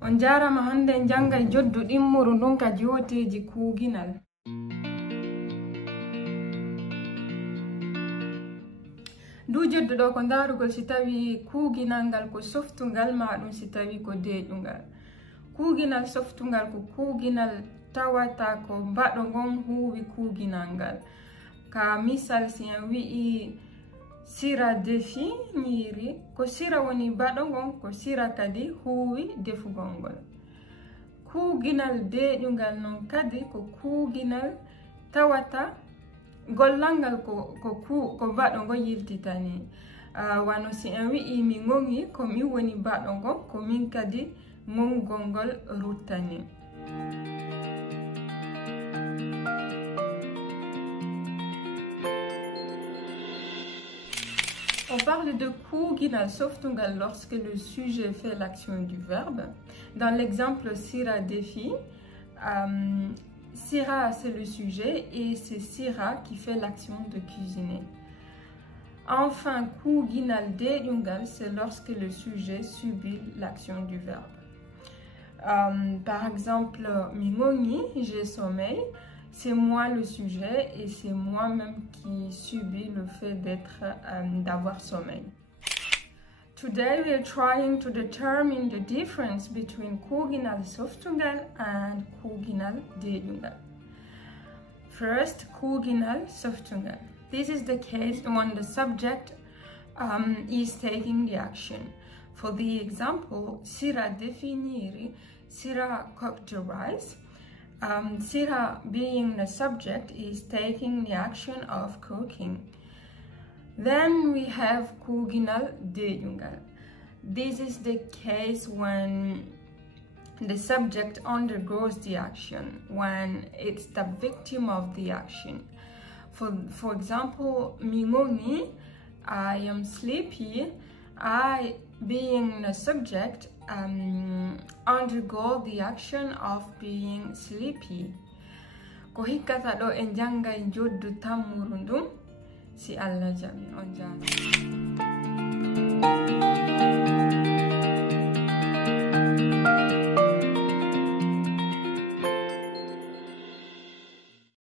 On jarama hande en jangay joddu ɗimmuru ndun ka joteji kuuginal. Du jodduɗo ko darugol si tawi kuuginal ngal ko softungal maɗum si tawi ko deƴungal. Kuuginal softungal ko kuuginal tawata ko baɗo ngon huwi kuuginal ngal. Ka misal si en wi'i sira defi nyiri, ko sira woni baɗo ngon, ko sira kadi huwi defugol ngol. Kuuginal deƴungal non kadi ko kuuginal tawata gollal ngal ko baɗo ngo yiltitani. Wano si en wi'i mi ngongi ko mi woni baɗo ngon, ko min kadi ngongol ngol ruttani. On parle de kuuginal softungal lorsque le sujet fait l'action du verbe. Dans l'exemple Sira défi, Sira c'est le sujet et c'est Sira qui fait l'action de cuisiner. Enfin, kuuginal deƴungal, c'est lorsque le sujet subit l'action du verbe. Par exemple, mi ngongi, j'ai sommeil. C'est moi le sujet et c'est moi-même qui subis le fait d'avoir sommeil. Today we are trying to determine the difference between kuuginal softungal and kuuginal deƴungal. First, kuuginal softungal. This is the case when the subject is taking the action. For the example, Sira definire, Sira cooked the rice. Sira, being the subject, is taking the action of cooking. Then we have kuuginal deƴungal. This is the case when the subject undergoes the action, when it's the victim of the action. For example, mi ngongi, I am sleepy. I, being the subject, undergo the action of being sleepy. Ko hikkata ɗo en jangay joddu tammuru ndun, si Allah jaɓi on jarama.